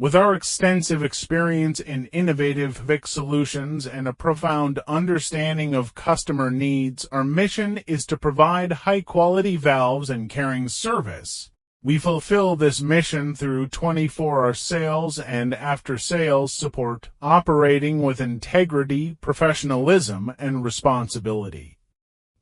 With our extensive experience in innovative HVAC solutions and a profound understanding of customer needs, our mission is to provide high-quality valves and caring service. We fulfill this mission through 24-hour sales and after-sales support, operating with integrity, professionalism, and responsibility.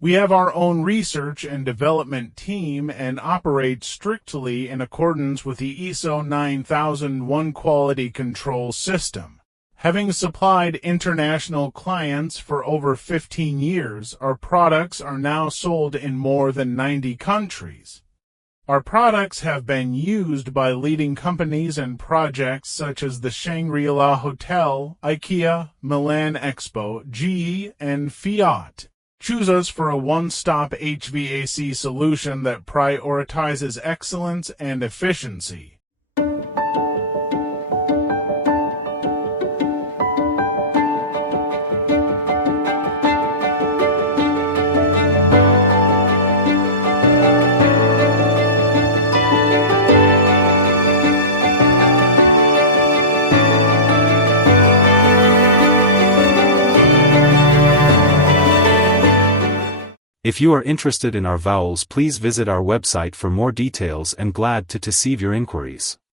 We have our own research and development team and operate strictly in accordance with the ISO 9001 quality control system. Having supplied international clients for over 15 years, our products are now sold in more than 90 countries. Our products have been used by leading companies and projects such as the Shangri-La Hotel, IKEA, Milan Expo, GE, and Fiat. Choose us for a one-stop HVAC solution that prioritizes excellence and efficiency. If you are interested in our valves, please visit our website for more details and glad to receive your inquiries.